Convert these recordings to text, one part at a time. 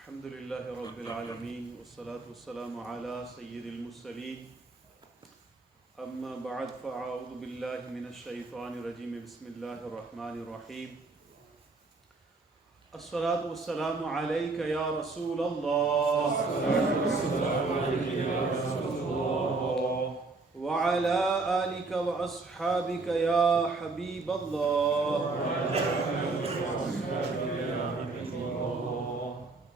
الحمد لله رب العالمين والصلاة والسلام على سيد المرسلين أما بعد فأعوذ بالله من الشيطان الرجيم بسم الله الرحمن الرحيم الصلاة والسلام عليك يا رسول الله وعلى آلك وأصحابك يا حبيب الله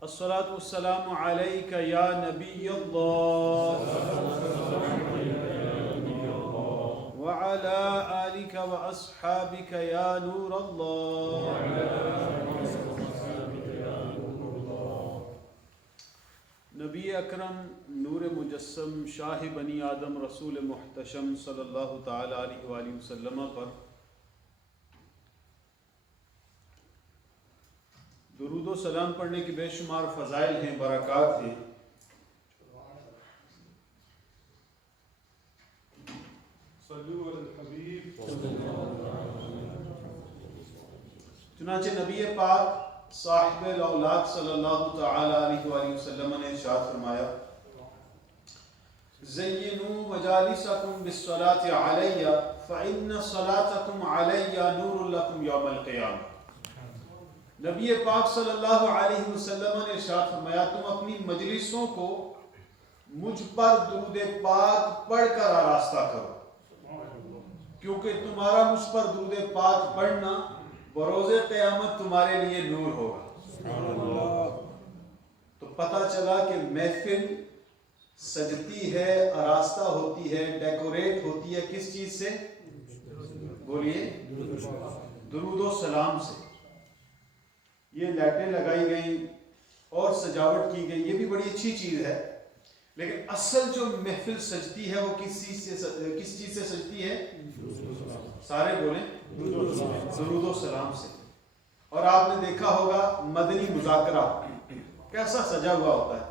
الصلاة والسلام عليك يا نبي الله وعلى آلك وأصحابك يا نور الله نبی اکرم نور مجسم شاہ بنی آدم رسول محتشم صلی اللہ تعالی علیہ وآلہ وسلم پر درود و سلام پڑھنے کی بے شمار فضائل ہیں، برکات ہیں۔ صلو علی الحبیب چنانچہ نبی پاک صاحب الاولاد صلی اللہ تعالی علیہ وآلہ وسلم نے ارشاد فرمایا: زینوا مجالسکم بالصلاۃ علی فإن صلاتکم علی نور لکم یوم القیامہ۔ نبی پاک صلی اللہ علیہ وسلم نے ارشاد فرمایا تم اپنی مجلسوں کو مجھ پر درود پاک پڑھ کر آراستہ کرو، کیونکہ تمہارا مجھ پر درود پاک پڑھنا بروز قیامت تمہارے لیے نور ہوگا۔ تو پتہ چلا کہ محفل سجتی ہے، آراستہ ہوتی ہے، ڈیکوریٹ ہوتی ہے کس چیز سے؟ بولیے، درود و سلام سے۔ یہ لائٹیں لگائی گئیں اور سجاوٹ کی گئی، یہ بھی بڑی اچھی چیز ہے، لیکن اصل جو محفل سجتی ہے وہ کس چیز سے سجتی ہے؟ سارے بولیں، درود و سلام سے۔ اور آپ نے دیکھا ہوگا مدنی مذاکرہ کیسا سجا ہوا ہوتا ہے،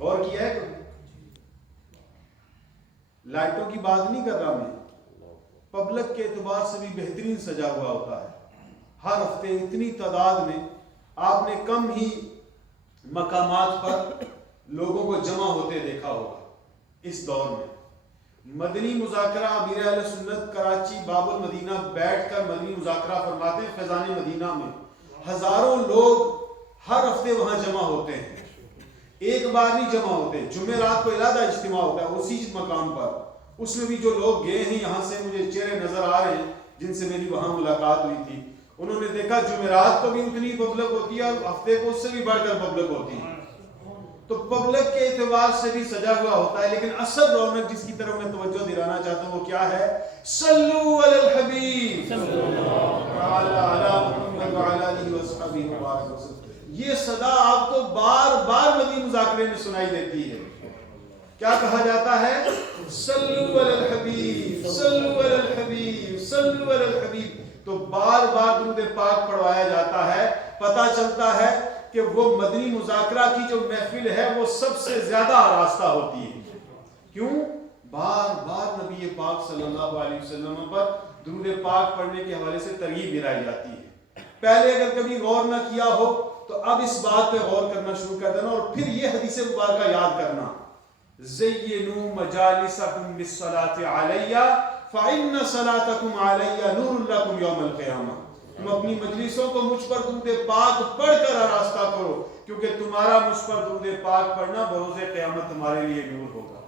غور کیا ہے کبھی؟ لائٹوں کی بات نہیں کر رہا میں، پبلک کے اعتبار سے بھی بہترین سجا ہوا ہوتا ہے۔ ہر ہفتے اتنی تعداد میں آپ نے کم ہی مقامات پر لوگوں کو جمع ہوتے دیکھا ہوگا۔ اس دور میں مدنی مذاکرہ، امیر اہل سنت کراچی باب المدینہ بیٹھ کر مدنی مذاکرہ فرماتے ہیں، فیضان مدینہ میں ہزاروں لوگ ہر ہفتے وہاں جمع ہوتے ہیں، ایک بار نہیں جمع ہوتے، جمعرات کو علیحدہ اجتماع ہوتا ہے اسی مقام پر۔ اس میں بھی جو لوگ گئے ہیں، یہاں سے مجھے چہرے نظر آ رہے ہیں جن سے میری وہاں ملاقات ہوئی تھی، انہوں نے دیکھا جمعرات کو بھی اتنی پبلک ہوتی ہے اور ہفتے کو اس سے بھی بڑھ کر پبلک ہوتی ہے۔ تو پبلک کے اعتبار سے بھی سجا ہوا ہوتا ہے، لیکن اصل رونق جس کی طرف میں توجہ دلانا چاہتا ہوں وہ کیا ہے؟ صلو علی الحبیب تعالی علی محمد وعلی آلہ وصحبہ وبارک وسلم۔ یہ صدا آپ کو بار بار مدنی مذاکرے میں سنائی دیتی ہے۔ کیا کہا جاتا ہے؟ صلو علی الحبیب، صلو علی الحبیب، صلو علی الحبیب۔ تو بار بار درود پاک پڑھوایا جاتا ہے۔ پتہ چلتا ہے کہ وہ مدنی مذاکرہ کی جو محفل ہے وہ سب سے زیادہ آراستہ ہوتی ہے۔ کیوں؟ بار بار نبی پاک صلی اللہ علیہ وسلم پر درود پاک پڑھنے کے حوالے سے ترغیب دلائی جاتی ہے۔ پہلے اگر کبھی غور نہ کیا ہو تو اب اس بات پہ غور کرنا شروع کر دینا، اور پھر یہ حدیث مبارکہ یاد کرنا: زینوا مجالسکم بالصلاۃ علی فإن صلاتکم علی نور لکم یوم القیامہ۔ تم اپنی مجلسوں کو مجھ پر درود پاک پڑھ کر آراستہ کرو، کیونکہ تمہارا مجھ پر درود پاک پڑھنا بروز قیامت تمہارے لیے نور ہوگا۔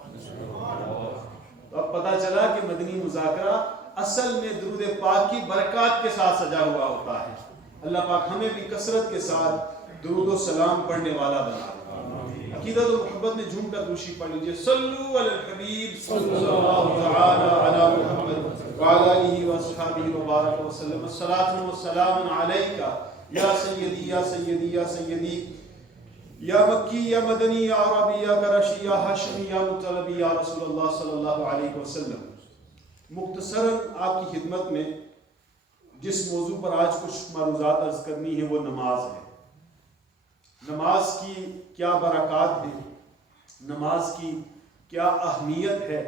تو اب پتہ چلا کہ مدنی مذاکرہ اصل میں درود پاک کی برکات کے ساتھ سجا ہوا ہوتا ہے۔ اللہ پاک ہمیں بھی کثرت کے ساتھ درود و سلام پڑھنے والا بنا دے۔ عقیدت و محبت میں جھوم کر دوشی پڑھ لیجئے: صلو علی الحبیب صلی اللہ تعالی علی محمد وعلی آلہ وصحبہ وبارک وسلم۔ الصلاۃ والسلام علیک یا سیدی یا سیدی یا سیدی، یا مکی یا مدنی یا عربی یا قریشی یا ہاشمی یا مطلبی یا رسول اللہ صلی اللہ علیہ وسلم۔ مختصراً آپ کی خدمت میں جس موضوع پر آج کچھ معروضات عرض کرنی ہے وہ نماز ہے۔ نماز کی کیا برکات ہیں، نماز کی کیا اہمیت ہے،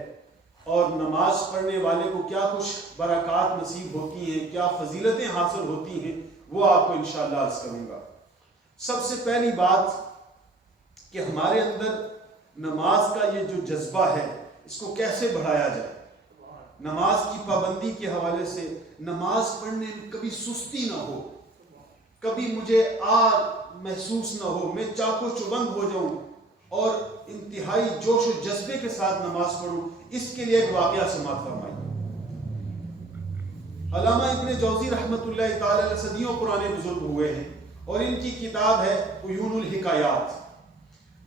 اور نماز پڑھنے والے کو کیا کچھ برکات نصیب ہوتی ہیں، کیا فضیلتیں حاصل ہوتی ہیں، وہ آپ کو انشاءاللہ عرض کروں گا۔ سب سے پہلی بات کہ ہمارے اندر نماز کا یہ جو جذبہ ہے اس کو کیسے بڑھایا جائے. نماز کی پابندی کے حوالے سے نماز پڑھنے میں کبھی سستی نہ ہو, کبھی مجھے محسوس نہ ہو, میں چاقو چبند ہو جاؤں اور انتہائی جوش و جذبے کے ساتھ نماز پڑھوں. اس کے لیے ایک واقعہ سماعت فرمائی. علامہ ابن جوزی رحمۃ اللہ تعالی علیہ صدیوں پرانے بزرگ ہوئے ہیں اور ان کی کتاب ہے عیون الحکایات.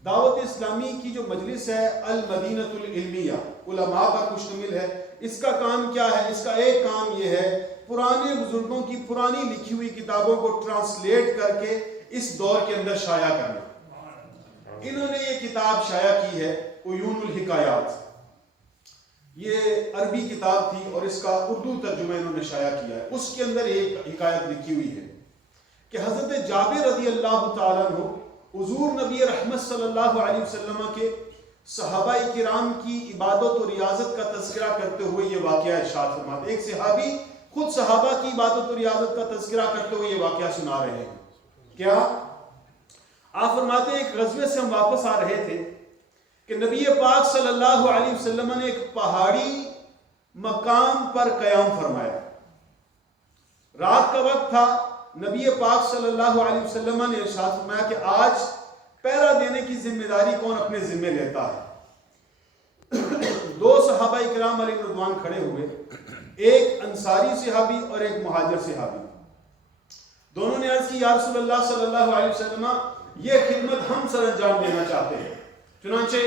دعوت اسلامی کی جو مجلس ہے المدینۃ العلمیہ, علماء پر مشتمل ہے. اس کا کام کیا ہے؟ اس کا ایک کام یہ ہے پرانے بزرگوں کی پرانی لکھی ہوئی کتابوں کو ٹرانسلیٹ کر کے اس دور کے اندر شائع کرنا. انہوں نے یہ کتاب شائع کی ہے عیون الحکایات. یہ عربی کتاب تھی اور اس کا اردو ترجمہ انہوں نے شائع کیا ہے. اس کے اندر ایک حکایت لکھی ہوئی ہے کہ حضرت جابر رضی اللہ تعالیٰ عنہ حضور نبی رحمت صلی اللہ علیہ وسلم کے صحابہ کرام کی عبادت و ریاضت کا تذکرہ کرتے ہوئے یہ واقعہ ارشاد فرماتے. ایک صحابی خود صحابہ کی عبادت و ریاضت کا تذکرہ کرتے ہوئے یہ واقعہ سنا رہے ہیں. کیا آپ فرماتے ہیں ایک غزوے سے ہم واپس آ رہے تھے کہ نبی پاک صلی اللہ علیہ وسلم نے ایک پہاڑی مقام پر قیام فرمایا. رات کا وقت تھا. نبی پاک صلی اللہ علیہ وسلم نے ارشاد فرمایا کہ آج پہرا دینے کی ذمہ داری کون اپنے ذمہ لیتا ہے. دو صحابہ کرام علیہ رضوان کھڑے ہوئے, ایک انصاری صحابی اور ایک مہاجر صحابی. دونوں نے عرض کی یا رسول اللہ صلی اللہ علیہ وسلم یہ خدمت ہم سر انجام دینا چاہتے ہیں. چنانچہ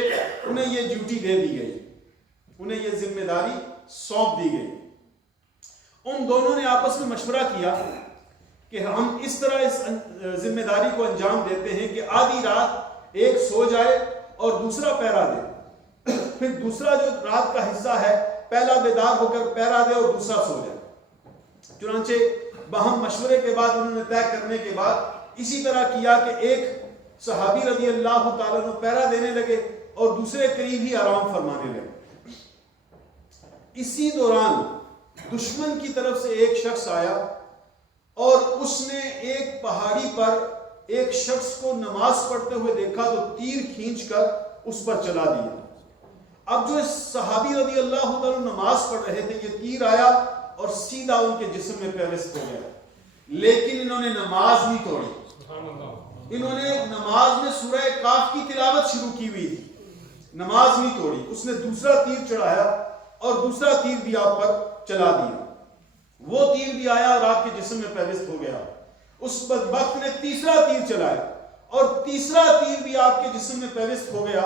انہیں یہ ڈیوٹی دے دی گئی, انہیں یہ ذمہ داری سونپ دی گئی. ان دونوں نے آپس میں مشورہ کیا کہ ہم اس طرح اس ذمہ داری کو انجام دیتے ہیں کہ آدھی رات ایک سو جائے اور دوسرا پہرا دے, پھر دوسرا جو رات کا حصہ ہے پہلا بیدار ہو کر پہرا دے اور دوسرا سو جائے. چنانچہ باہم مشورے کے بعد انہوں نے طے کرنے کے بعد اسی طرح کیا کہ ایک صحابی رضی اللہ تعالیٰ عنہ پہرا دینے لگے اور دوسرے قریب ہی آرام فرمانے لگے. اسی دوران دشمن کی طرف سے ایک شخص آیا اور اس نے ایک پہاڑی پر ایک شخص کو نماز پڑھتے ہوئے دیکھا تو تیر کھینچ کر اس پر چلا دیا. اب جو اس صحابی رضی اللہ تعالیٰ نماز پڑھ رہے تھے یہ تیر آیا اور سیدھا ان کے جسم میں پیوست ہو گیا, لیکن انہوں نے نماز نہیں توڑی. انہوں نے نماز میں سورہ کاف کی تلاوت شروع کی ہوئی تھی, نماز نہیں توڑی. اس نے دوسرا تیر چڑھایا اور دوسرا تیر بھی آپ پر چلا دیا. وہ تیر بھی آیا اور آپ کے جسم میں پیوست ہو گیا. اس بدبخت نے تیسرا تیر چلایا اور تیسرا تیر بھی آپ کے جسم میں پیوست ہو گیا.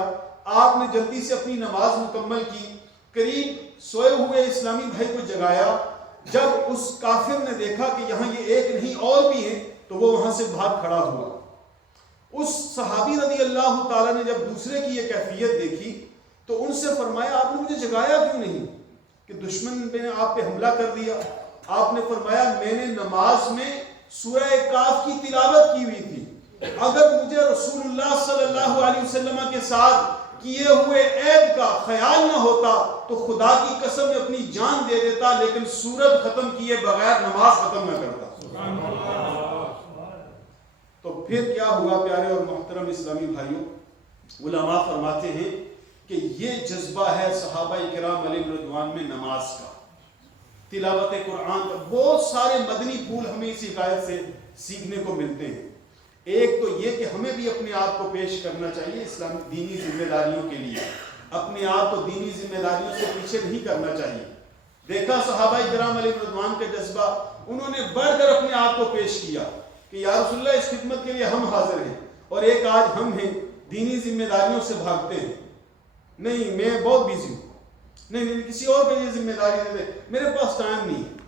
آپ نے جلدی سے اپنی نماز مکمل کی, قریب سوئے ہوئے اسلامی بھائی کو جگایا. جب اس کافر نے دیکھا کہ یہاں یہ ایک نہیں اور بھی ہیں تو وہ وہاں سے بھاگ کھڑا ہوا. اس صحابی رضی اللہ تعالیٰ نے جب دوسرے کی یہ کیفیت دیکھی تو ان سے فرمایا آپ نے مجھے جگایا کیوں نہیں؟ کہ دشمن نے آپ پہ حملہ کر دیا. آپ نے فرمایا میں نے نماز میں سورہ کاف کی تلاوت کی ہوئی تھی, اگر مجھے رسول اللہ صلی اللہ علیہ وسلم کے ساتھ کیے ہوئے عیب کا خیال نہ ہوتا تو خدا کی قسم میں اپنی جان دے دیتا, لیکن سورت ختم کیے بغیر نماز ختم نہ کرتا. تو پھر کیا ہوا پیارے اور محترم اسلامی بھائیوں؟ علماء فرماتے ہیں کہ یہ جذبہ ہے صحابہ کرام علیہ رضوان میں نماز کا, تلاوت قرآن کا. بہت سارے مدنی پھول ہمیں اس حکایت سے سیکھنے کو ملتے ہیں. ایک تو یہ کہ ہمیں بھی اپنے آپ کو پیش کرنا چاہیے اسلامی دینی ذمہ داریوں کے لیے, اپنے آپ کو دینی ذمہ داریوں سے پیچھے نہیں کرنا چاہیے. دیکھا صحابہ کرام علیہ رضوان کا جذبہ, انہوں نے بڑھ کر اپنے آپ کو پیش کیا کہ یا رسول اللہ اس خدمت کے لیے ہم حاضر ہیں. اور ایک آج ہم ہیں دینی ذمہ داریوں سے بھاگتے ہیں, نہیں میں بہت بیزی ہوں, نہیں کسی اور کو یہ ذمہ داری دے دے, میرے پاس ٹائم نہیں ہے.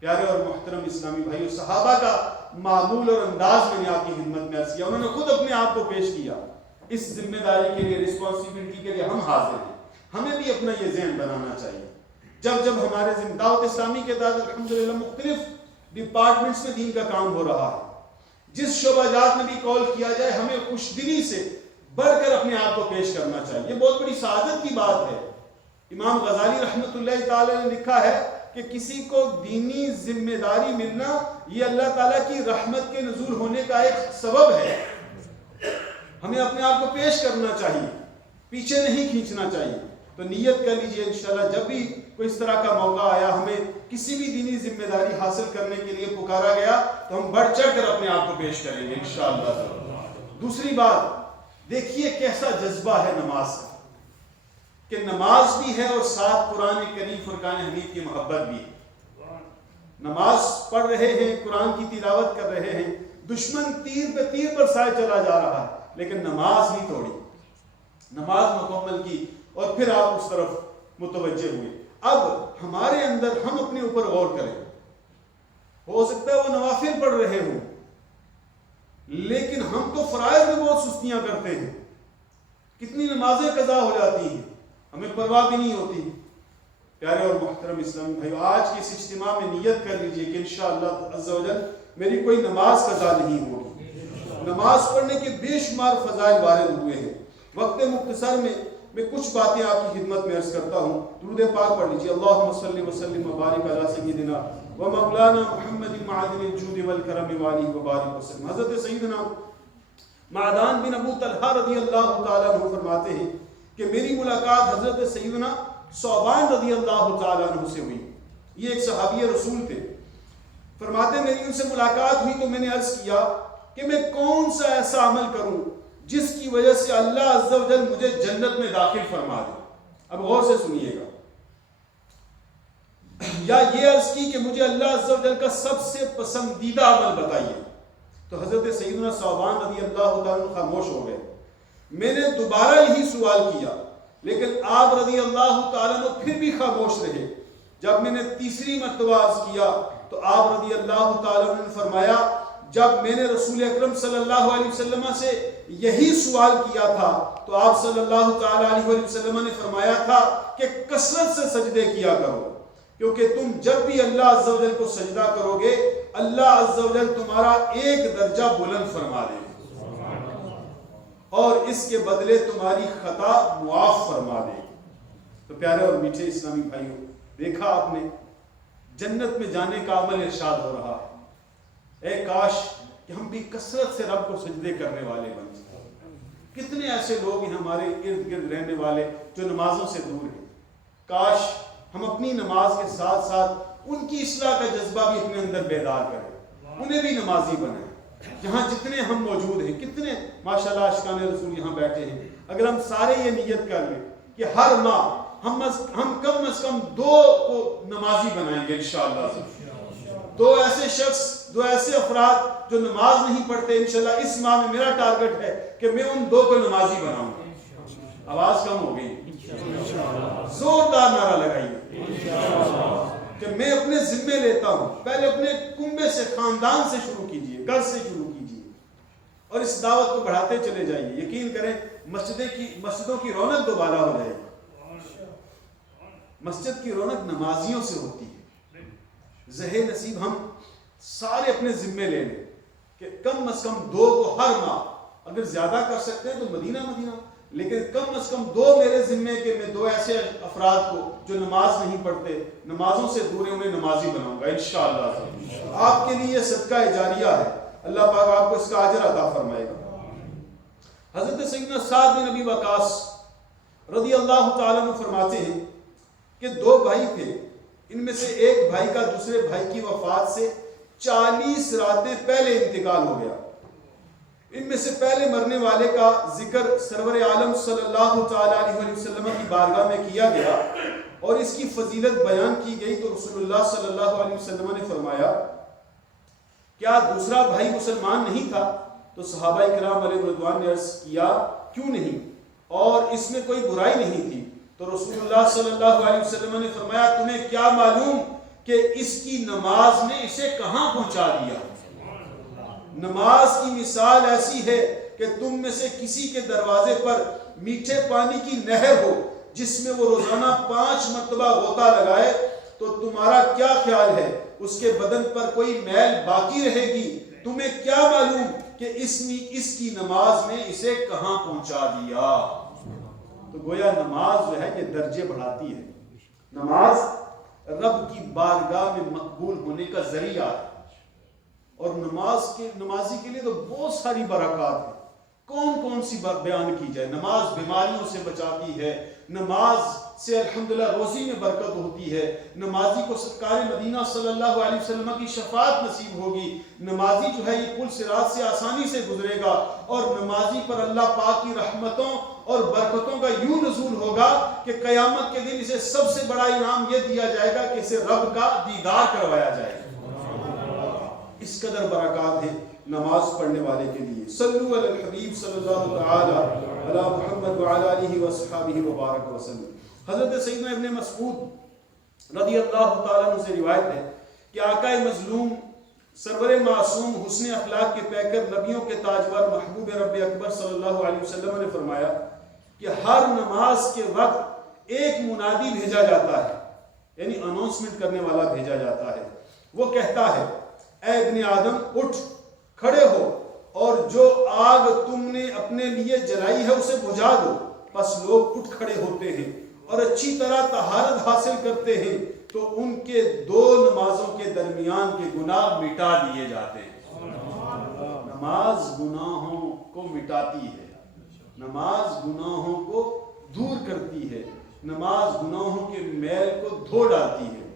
پیارے اور محترم اسلامی بھائیوں, صحابہ کا معمول اور انداز میں نے آپ کی خدمت میں عرض کیا. انہوں نے خود اپنے آپ کو پیش کیا اس ذمہ داری کے لیے, رسپانسبلٹی کے لیے ہم حاضر ہیں. ہمیں بھی اپنا یہ ذہن بنانا چاہیے. جب جب ہمارے دعوت اسلامی کے تحت الحمدللہ مختلف ڈپارٹمنٹس میں دین کا کام ہو رہا ہے, جس شعبہ جات میں بھی کال کیا جائے ہمیں خوش دلی سے بڑھ کر اپنے آپ کو پیش کرنا چاہیے. یہ بہت بڑی سعادت کی بات ہے. امام غزالی رحمۃ اللہ تعالی نے لکھا ہے کہ کسی کو دینی ذمہ داری ملنا یہ اللہ تعالیٰ کی رحمت کے نزول ہونے کا ایک سبب ہے. ہمیں اپنے آپ کو پیش کرنا چاہیے, پیچھے نہیں کھینچنا چاہیے. تو نیت کر لیجئے انشاءاللہ جب بھی کوئی اس طرح کا موقع آیا, ہمیں کسی بھی دینی ذمہ داری حاصل کرنے کے لیے پکارا گیا, تو ہم بڑھ چڑھ کر اپنے آپ کو پیش کریں گے انشاءاللہ. دوسری بات دیکھیے کیسا جذبہ ہے نماز کا, کہ نماز بھی ہے اور ساتھ قرآن کریم فرقان حمید کی محبت بھی ہے. نماز پڑھ رہے ہیں, قرآن کی تلاوت کر رہے ہیں, دشمن تیر پہ تیر پر سائے چلا جا رہا ہے, لیکن نماز نہیں توڑی, نماز مکمل کی, اور پھر آپ اس طرف متوجہ ہوئے. اب ہمارے اندر ہم اپنے اوپر غور کریں. ہو سکتا ہے وہ نوافل پڑھ رہے ہوں, لیکن ہم تو فرائض میں بہت سستیاں کرتے ہیں. کتنی نمازیں قضا ہو جاتی ہیں, ہمیں پرواہ بھی نہیں ہوتی. پیارے اور محترم اسلامی بھائی, آج کے اس اجتماع میں نیت کر لیجئے کہ انشاءاللہ عز و جل میری کوئی نماز قضا نہیں ہوگی. نماز پڑھنے کے بے شمار فضائل وارد ہوئے ہیں. وقت مختصر میں کچھ باتیں آپ کی خدمت میں عرض کرتا ہوں. درود پاک پڑھ لیجئے. اللہم صلی وسلم وبارک علی سیدنا و مولانا محمد معدن الجود والکرم وآلہ وبارک وسلم. حضرت سیدنا معدان بن ابو طلحہ رضی اللہ تعالیٰ عنہ فرماتے ہیں کہ میری ملاقات حضرت سیدنا ثعبان رضی اللہ تعالیٰ عنہ سے ہوئی. یہ ایک صحابی رسول تھے. فرماتے میری ان سے ملاقات ہوئی تو میں نے عرض کیا کہ میں کون سا ایسا عمل کروں جس کی وجہ سے اللہ عز و جل مجھے جنت میں داخل فرما دے. اب غور سے سنیے گا. یا یہ عرض کی کہ مجھے اللہ عز و جل کا سب سے پسندیدہ عمل بتائیے. تو حضرت سیدنا ثعبان رضی اللہ تعالیٰ عنہ خاموش ہو گئے. میں نے دوبارہ یہی سوال کیا, لیکن آپ رضی اللہ تعالیٰ عنہ پھر بھی خاموش رہے. جب میں نے تیسری مرتبہ عرض کیا تو آپ رضی اللہ تعالیٰ عنہ نے فرمایا, جب میں نے رسول اکرم صلی اللہ علیہ وسلم سے یہی سوال کیا تھا تو آپ صلی اللہ تعالیٰ علیہ وسلم نے فرمایا تھا کہ کثرت سے سجدے کیا کرو, کیونکہ تم جب بھی اللہ عز و جل کو سجدہ کرو گے اللہ عز و جل تمہارا ایک درجہ بلند فرما دے گا اور اس کے بدلے تمہاری خطا معاف فرما دے گا. تو پیارے اور میٹھے اسلامی بھائیوں, دیکھا آپ نے جنت میں جانے کا عمل ارشاد ہو رہا ہے. اے کاش کہ ہم بھی کثرت سے رب کو سجدے کرنے والے بن جائیں. کتنے ایسے لوگ ہیں ہمارے ارد گرد رہنے والے جو نمازوں سے دور ہیں. کاش ہم اپنی نماز کے ساتھ ساتھ ان کی اصلاح کا جذبہ بھی اپنے اندر بیدار کریں, انہیں بھی نمازی بنائیں. جہاں جتنے ہم موجود ہیں, کتنے ماشاءاللہ عاشقان رسول یہاں بیٹھے ہیں, اگر ہم سارے یہ نیت کر لیں کہ ہر ماہ ہم کم از کم 2 کو نمازی بنائیں گے انشاءاللہ. 2 ایسے شخص, 2 ایسے افراد جو نماز نہیں پڑھتے, انشاءاللہ اس ماہ میں میرا ٹارگٹ ہے کہ میں ان 2 کو نمازی بناؤں گا. آواز کم ہو گئی, زوردار نعرہ لگائیے کہ میں اپنے ذمے لیتا ہوں. پہلے اپنے کنبے سے, خاندان سے شروع کیجئے, گھر سے شروع کیجئے اور اس دعوت کو بڑھاتے چلے جائیے. یقین کریں مسجدوں کی رونق دوبارہ ہو جائے گی. مسجد کی رونق نمازیوں سے ہوتی ہے. زہے نصیب ہم سارے اپنے ذمے لے لیں کہ کم از کم 2 کو ہر ماہ, اگر زیادہ کر سکتے ہیں تو مدینہ, لیکن کم از کم 2 میرے ذمے کے میں 2 ایسے افراد کو جو نماز نہیں پڑھتے, نمازوں سے دور ہیں, انہیں نمازی بناؤں گا انشاءاللہ. آپ کے لیے صدقہ جاریہ ہے, اللہ پاک آپ کو اس کا اجر عطا فرمائے گا. حضرت سیدنا سعد بن ابی وقاص رضی اللہ تعالیٰ عنہ فرماتے ہیں کہ 2 بھائی تھے, ان میں سے ایک بھائی کا دوسرے بھائی کی وفات سے 40 راتیں پہلے انتقال ہو گیا. ان میں سے پہلے مرنے والے کا ذکر سرور عالم صلی اللہ تعالیٰ علیہ وسلم کی بارگاہ میں کیا گیا اور اس کی فضیلت بیان کی گئی. تو رسول اللہ صلی اللہ علیہ وسلم نے فرمایا, کیا دوسرا بھائی مسلمان نہیں تھا؟ تو صحابہ کرام علیہ رضوان نے عرض کیا, کیوں نہیں, اور اس میں کوئی برائی نہیں تھی. تو رسول اللہ صلی اللہ علیہ وسلم نے فرمایا, تمہیں کیا معلوم کہ اس کی نماز نے اسے کہاں پہنچا دیا. نماز کی مثال ایسی ہے کہ تم میں سے کسی کے دروازے پر میٹھے پانی کی نہر ہو جس میں وہ روزانہ 5 مرتبہ غوطہ لگائے, تو تمہارا کیا خیال ہے اس کے بدن پر کوئی میل باقی رہے گی؟ تمہیں کیا معلوم کہ اس کی نماز نے اسے کہاں پہنچا دیا. تو گویا نماز جو ہے یہ درجے بڑھاتی ہے. نماز رب کی بارگاہ میں مقبول ہونے کا ذریعہ ہے. اور نمازی کے لیے تو بہت ساری برکات ہیں. کون کون سی بیان کی جائے. نماز بیماریوں سے بچاتی ہے. نماز سے الحمدللہ روزی میں برکت ہوتی ہے. نمازی کو سرکار مدینہ صلی اللہ علیہ وسلم کی شفاعت نصیب ہوگی. نمازی جو ہے یہ پل صراط سے آسانی سے گزرے گا. اور نمازی پر اللہ پاک کی رحمتوں اور برکتوں کا یوں نزول ہوگا کہ قیامت کے دن اسے سب سے بڑا انعام یہ دیا جائے گا کہ اسے رب کا دیدار کروایا جائے گا. اس قدر برکات ہیں نماز پڑھنے والے کے لیے. صلو علی الحبیب صلی اللہ تعالی علی محمد وعلی آلہ وصحبہ وبارک وسلم. حضرت سیدنا ابن مسعود رضی اللہ تعالیٰ عنہ سے روایت ہے کہ آقا مظلوم سرور معصوم حسن اخلاق کے پیکر نبیوں کے تاجور محبوب رب اکبر صلی اللہ علیہ وسلم نے فرمایا کہ ہر نماز کے وقت ایک منادی بھیجا جاتا ہے, یعنی اناؤنسمنٹ کرنے والا بھیجا جاتا ہے. وہ کہتا ہے اے ابن آدم اٹھ کھڑے ہو اور جو آگ تم نے اپنے لیے جلائی ہے اسے بجھا دو. پس لوگ اٹھ کھڑے ہوتے ہیں اور اچھی طرح طہارت حاصل کرتے ہیں تو ان کے دو نمازوں کے درمیان کے گناہ مٹا دیے جاتے ہیں. نماز گناہوں کو مٹاتی ہے. نماز گناہوں کو دور کرتی ہے. نماز گناہوں کے میل کو دھو ڈالتی ہے.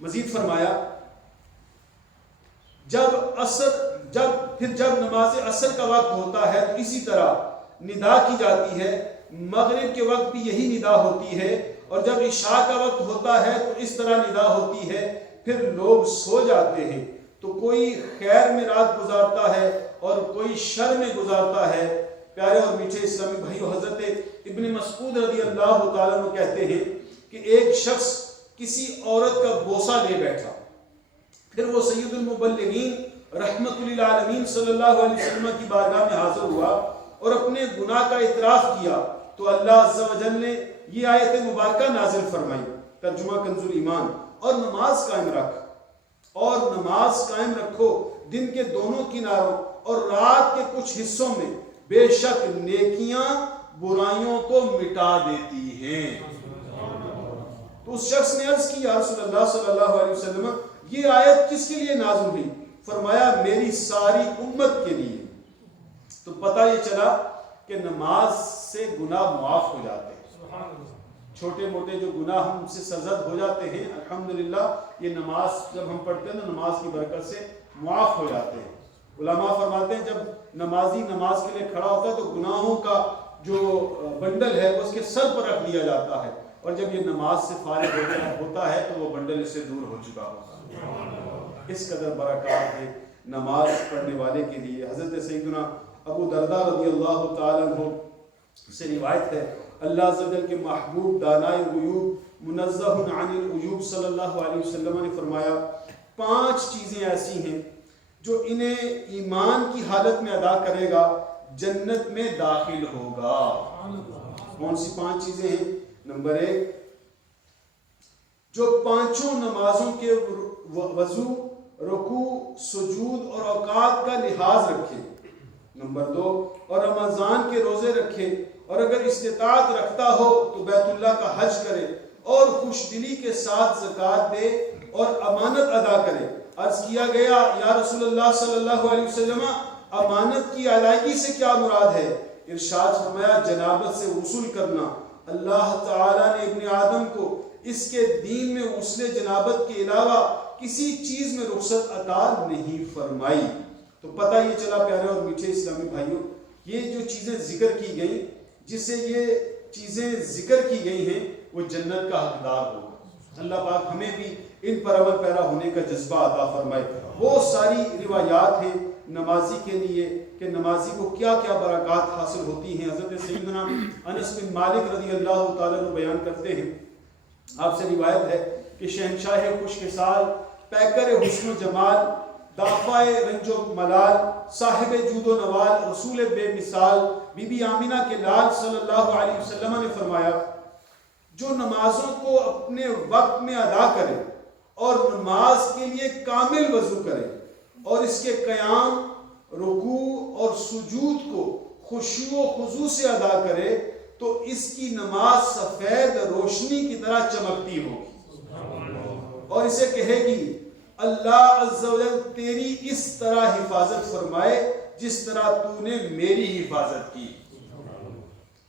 مزید فرمایا جب نماز عصر کا وقت ہوتا ہے تو اسی طرح ندا کی جاتی ہے. مغرب کے وقت بھی یہی ندا ہوتی ہے. اور جب عشاء کا وقت ہوتا ہے تو اس طرح ندا ہوتی ہے. پھر لوگ سو جاتے ہیں تو کوئی خیر میں رات گزارتا ہے اور کوئی شر میں گزارتا ہے. پیارے اور میٹھے اسلامی بھائیو, حضرت ابن مسعود رضی اللہ تعالیٰ عنہ کہتے ہیں کہ ایک شخص کسی عورت کا بوسہ لے بیٹھا. پھر وہ سید المبلغین رحمت للعالمین صلی اللہ علیہ وسلم کی بارگاہ میں حاضر ہوا اور اپنے گناہ کا اعتراف کیا تو اللہ عز و جل نے یہ آیت مبارکہ نازل فرمائی. ترجمہ کنز الایمان. اور نماز قائم رکھو دن کے دونوں کناروں اور رات کے کچھ حصوں میں, بے شک نیکیاں برائیوں کو مٹا دیتی ہیں. تو اس شخص نے عرض کی یا رسول اللہ صلی اللہ علیہ وسلم یہ آیت کس کے لیے نازل ہوئی؟ فرمایا میری ساری امت کے لیے. تو پتہ یہ چلا کہ نماز سے گناہ معاف ہو جاتے ہیں. چھوٹے موٹے جو گناہ ہم سے سرزد ہو جاتے ہیں الحمدللہ یہ نماز جب ہم پڑھتے ہیں تو نماز کی برکت سے معاف ہو جاتے ہیں. علماء فرماتے ہیں جب نمازی نماز کے لیے کھڑا ہوتا ہے تو گناہوں کا جو بنڈل ہے وہ اس کے سر پر رکھ دیا جاتا ہے, اور جب یہ نماز سے فارغ ہوتا ہے تو وہ بنڈل اس سے دور ہو چکا ہوتا ہے. اس قدر برکات ہے نماز پڑھنے والے کے لیے. حضرت سیدنا ابو درداء رضی اللہ تعالیٰ عنہ سے روایت ہے اللہ عز و جل کے محبوب دانائے غیوب منزہ عن العیوب صلی اللہ علیہ وسلم نے فرمایا 5 چیزیں ایسی ہیں جو انہیں ایمان کی حالت میں ادا کرے گا جنت میں داخل ہوگا. کون سی 5 چیزیں ہیں؟ نمبر 1, جو 5 نمازوں کے وضو, رکوع, سجود اور اوقات کا لحاظ رکھے. نمبر 2, اور رمضان کے روزے رکھے اور اگر استطاعت رکھتا ہو تو بیت اللہ کا حج کرے اور خوش دلی کے ساتھ زکوٰۃ دے اور امانت ادا کرے. عرض کیا گیا یا رسول اللہ صلی اللہ علیہ وسلم امانت کی ادائیگی سے کیا مراد ہے؟ ارشاد فرمایا جنابت سے غسل کرنا. اللہ تعالیٰ نے ابن آدم کو اس کے دین میں غسل جنابت کے علاوہ کسی چیز میں رخصت عطا نہیں فرمائی. تو پتہ یہ چلا پیارے اور میٹھے اسلامی بھائیوں, یہ جو چیزیں ذکر کی گئیں, جس سے یہ چیزیں ذکر کی گئی ہیں وہ جنت کا حقدار ہوگا. اللہ پاک ہمیں بھی ان پر عمل پیرا ہونے کا جذبہ عطا فرمائے. بہت ساری روایات ہیں نمازی کے لیے کہ نمازی کو کیا کیا برکات حاصل ہوتی ہیں. حضرت سیدنا انس بن مالک رضی اللہ تعالیٰ عنہ بیان کرتے ہیں, آپ سے روایت ہے کہ شہنشاہ خوش خصال, پیکر حسن و جمال, دافع رنج و ملال, صاحب جود و نوال, رسول بے مثال, بی بی آمینہ کے لال صلی اللہ علیہ وسلم نے فرمایا جو نمازوں کو اپنے وقت میں ادا کرے اور نماز کے لیے کامل وضو کرے اور اس کے قیام, رکوع اور سجود کو خشوع و خضوع سے ادا کرے تو اس کی نماز سفید روشنی کی طرح چمکتی ہوگی. اور اسے کہے گی اللہ عز و جل تیری اس طرح حفاظت فرمائے جس طرح تو نے میری حفاظت کی.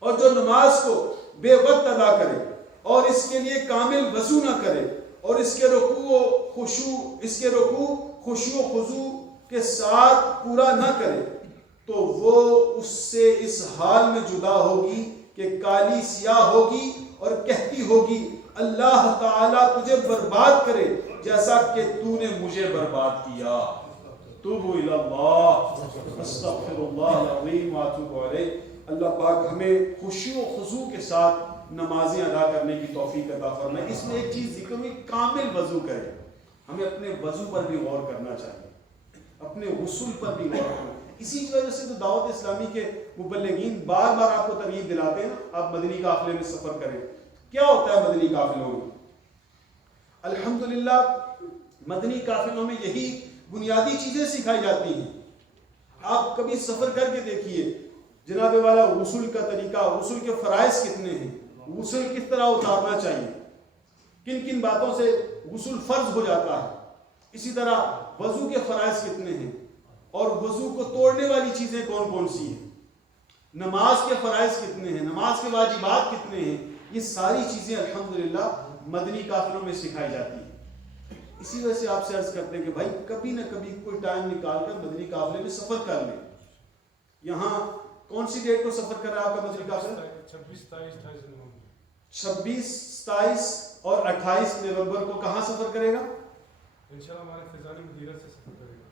اور جو نماز کو بے وقت ادا کرے اور اس کے لیے کامل وضو نہ کرے اور اس کے رکوع و خضوع کے ساتھ پورا نہ کرے تو وہ اس سے اس حال میں جدا ہوگی کہ کالی سیاہ ہوگی اور کہتی ہوگی اللہ تعالیٰ تجھے برباد کرے جیسا کہ تو نے مجھے برباد کیا. توبوا الی اللہ استغفر اللہ العظیم واتوب علیہ. اللہ پاک ہمیں خشوع و خضوع کے ساتھ نمازیں ادا کرنے کی توفیق عطا فرمائے. اس میں ایک چیز ذکر ہوئی کامل وضو کرے. ہمیں اپنے وضو پر بھی غور کرنا چاہیے, اپنے غسل پر بھی غور کرنا. اسی وجہ سے تو دعوت اسلامی کے مبلغین بار بار آپ کو ترغیب دلاتے ہیں نا آپ مدنی قافلے میں سفر کریں. کیا ہوتا ہے مدنی قافلوں میں؟ الحمدللہ مدنی قافلوں میں یہی بنیادی چیزیں سکھائی جاتی ہیں. آپ کبھی سفر کر کے دیکھیے جناب والا غسل کا طریقہ, غسل کے فرائض کتنے ہیں, غسل کس طرح اتارنا چاہیے, کن کن باتوں سے غسل فرض ہو جاتا ہے. اسی طرح وضو کے فرائض کتنے ہیں اور وضو کو توڑنے والی چیزیں کون کون سی ہیں, نماز کے فرائض کتنے ہیں, نماز کے واجبات کتنے ہیں. یہ ساری چیزیں الحمدللہ مدنی قافلوں میں سکھائی جاتی ہیں. اسی وجہ سے آپ سے عرض کرتے ہیں کہ بھائی کبھی نہ کبھی کوئی ٹائم نکال کر مدنی قافلے میں سفر کر لیں. یہاں کون سی ڈیٹ کو سفر کر رہا ہے آپ کا مدنی قافلہ؟ 26, 27 اور 28 نومبر کو کہاں سفر کرے گا؟ انشاءاللہ ہمارے فیضان مدینہ سے سفر کرے گا.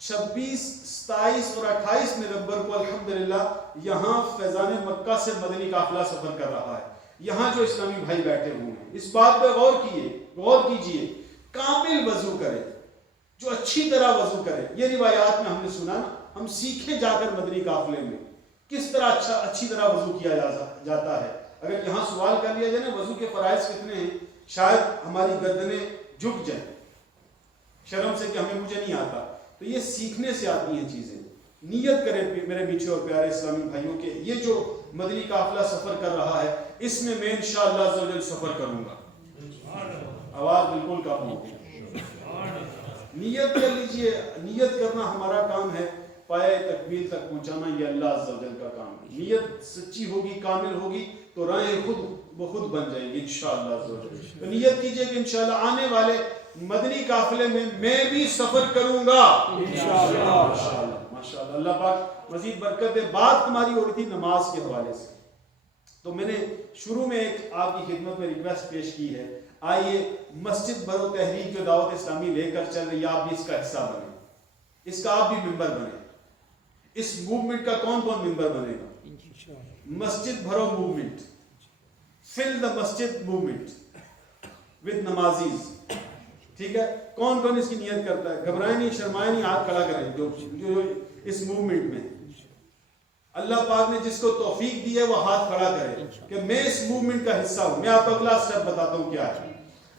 26, 27 اور 28 نومبر کو الحمدللہ یہاں فیضان مکہ سے مدنی قافلہ سفر کر رہا ہے. یہاں جو اسلامی بھائی بیٹھے ہوئے ہیں اس بات پہ غور کیجئے, کامل وضو کرے, جو اچھی طرح وضو کرے. یہ روایات میں ہم نے سنا نا, ہم سیکھیں جا کر مدنی قافلے میں کس طرح اچھی طرح وضو کیا جاتا ہے. اگر یہاں سوال کر لیا جائے نا وضو کے فرائض کتنے ہیں, شاید ہماری گردنیں جھک جائیں شرم سے کہ مجھے نہیں آتا. تو یہ سیکھنے سے آتی ہیں چیزیں. نیت کریں میرے میٹھے اور پیارے اسلامی بھائیوں کے یہ جو مدنی قافلہ سفر کر رہا ہے اس میں میں انشاءاللہ عز و جل سفر کروں گا. آواز بالکل کم ہوگی. نیت کر لیجئے. نیت کرنا ہمارا کام ہے, پائے تکمیل تک پہنچانا یہ اللہ عز و جل کا کام ہے. نیت سچی ہوگی, کامل ہوگی تو راہیں خود بخود بن جائیں گی انشاءاللہ عز و جل. تو نیت کیجئے کہ انشاءاللہ آنے والے مدنی قافلے میں بھی سفر کروں گا انشاءاللہ. ماشاءاللہ اللہ پاک مزید برکت دے. بات ہماری ہو رہی تھی نماز کے حوالے سے, تو میں نے شروع میں ایک آپ کی خدمت میں ریکویسٹ پیش کی ہے, آئیے مسجد بھرو تحریک جو دعوت اسلامی لے کر چل رہی ہے آپ بھی اس کا حصہ بنیں, اس کا آپ بھی ممبر بنیں. اس موومنٹ کا کون کون ممبر بنے گا؟ مسجد بھرو movement, full the Masjid movement with نمازیز. ٹھیک ہے, کون کون اس کی نیت کرتا ہے؟ گھبرائیں نہیں, شرمائیں نہیں, ہاتھ کھڑا کریں جو اس موومنٹ میں اللہ پاک نے جس کو توفیق دی ہے وہ ہاتھ کھڑا کرے کہ میں اس موومنٹ کا حصہ ہوں. میں آپ کو اگلا سٹیپ بتاتا ہوں کیا ہے.